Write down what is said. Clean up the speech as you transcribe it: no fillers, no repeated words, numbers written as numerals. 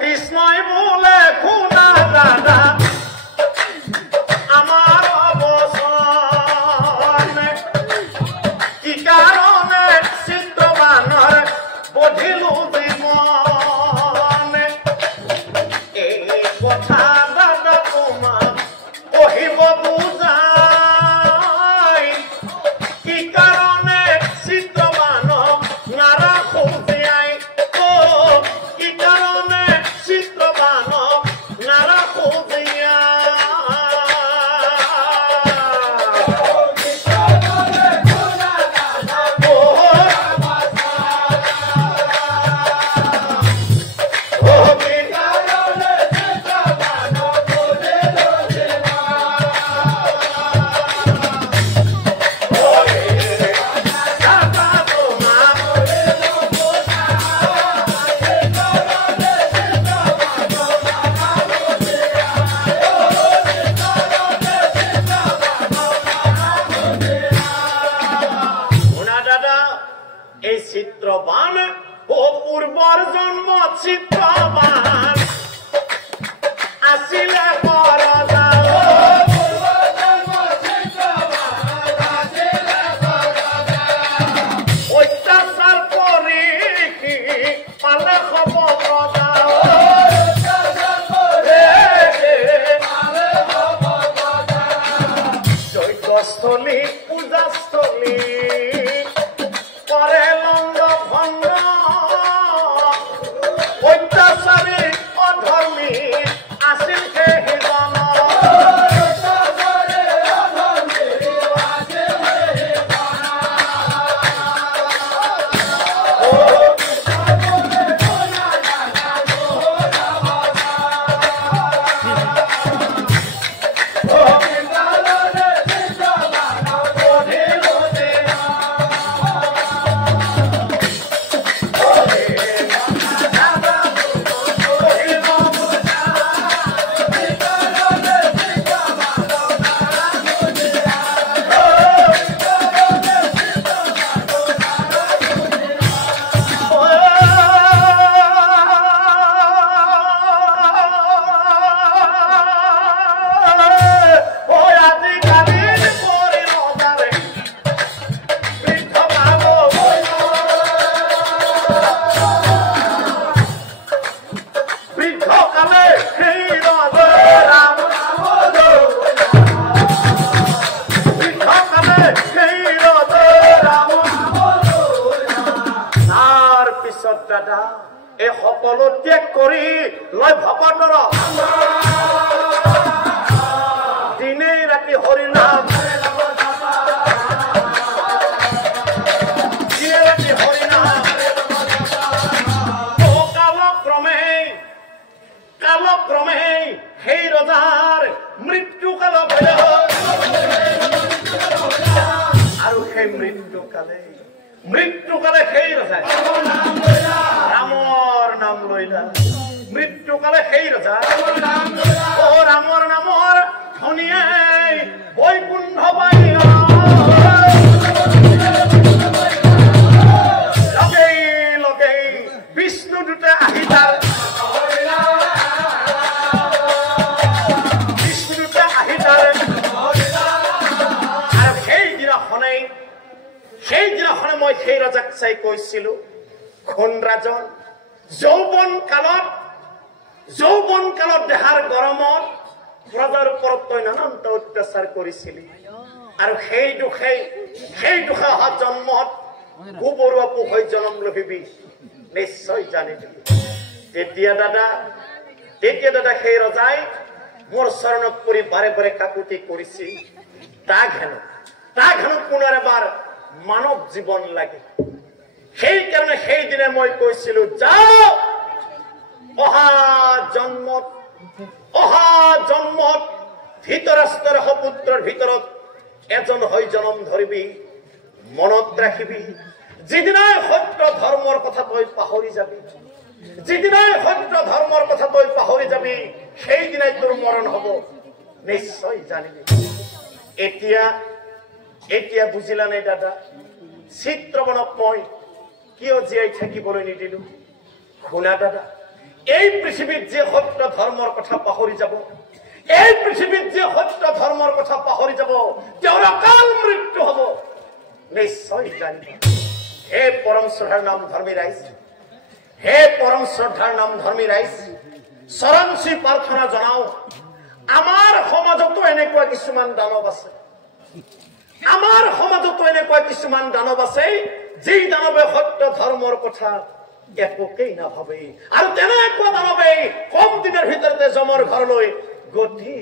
কৃষ্ণই বলে খুনা দাদা আমার অবসর কি কারণে চিত্রবানর বধিলু জীবন এই কথা দাদা তোমার কহিব বুঝাই কি কারণে চিত্রবানর নারা খুঁজিয়াই ও কি কারণে চিত্রবানর নারা খুঁজিয়া চিত্রবান ও পূর্বর জন্ম চিত্রবান আসিলে অত্যাচার করি পালে হব যজ্ঞস্থলী পূজাস্থলী করে লঙ্গ ভঙ্গ অত্যাচারী অধর্মী আসিল সেই জন দাদা এই সকলো ত্যাগ কৰি লয় ভগৱানৰ দিনে ৰাতি হৰি নাম কালক্ৰমে সেই ৰজাৰ মৃত্যুকাল আৰু সেই মৃত্যুকালে সেই ৰজা ৰামৰ নাম লৈলা মৃত্যুকালে সেই ৰজা ও ৰামৰ নামৰ ধনীয়ে বৈকুণ্ঠ বাহিৰ লগেই বিষ্ণুদূতে আহি তাৰ সেইদিনাখনে মই সেই ৰজাক চাই কৈছিলো খন ৰাজন যৌৱন কালত দেহাৰ গৰমত প্ৰজাৰ ওপৰত তই নানানটা অত্যাচাৰ কৰিছিলি আৰু সেই দুখে অহা জন্মত গোবৰুৱা পোহৈ জন্ম লভিবি নিশ্চয় জানিবি তেতিয়া দাদা সেই ৰজাই মোৰ চৰণত পৰি বাৰে বাৰে কাকুতি কৰিছিল তাক হেনো পুনৰ এবাৰ মানৱ জীৱন লাগে সেইকাৰণে সেইদিনে মই কৈছিলো যাও অহা জন্মত ধৃতৰাষ্ট্ৰৰ সপুত্ৰৰ ভিতৰত এজন হৈ জন্ম ধৰিবি মনত ৰাখিবি যিদিনাই সত্য ধৰ্মৰ কথা তই পাহৰি যাবি সেইদিনাই তোৰ মৰণ হব নিশ্চয় জানিবি এতিয়া বুজিলা নাই দাদা চিত্ৰবনক মই কিয় জীয়াই থাকিবলৈ নিদিলো শুনা দাদা এই পৃথিৱীত যে সত্য ধৰ্মৰ কথা পাহৰি যাব, এই পৃথিৱীত যে সত্য ধৰ্মৰ কথা পাহৰি যাব, তেওঁৰ অকাল মৃত্যু হব নিশ্চয় জানিব। হে পৰম শ্ৰদ্ধাৰ নাম ধৰ্মী ৰাইজ, হে পৰম শ্ৰদ্ধাৰ নাম ধৰ্মী ৰাইজ, চৰণ চুই প্ৰাৰ্থনা জনাও, আমাৰ সমাজতো এনেকুৱা কিছুমান দানৱ আছে, আমাৰ সমাজতো এনেকুৱা কিছুমান দানৱ আছে, যি দানৱে সত্য ধৰ্মৰ কথা একোকেই নাভাবে, আৰু তেনেকুৱা দানৱে কম দিনৰ ভিতৰতে যমৰ ঘৰলৈ গতি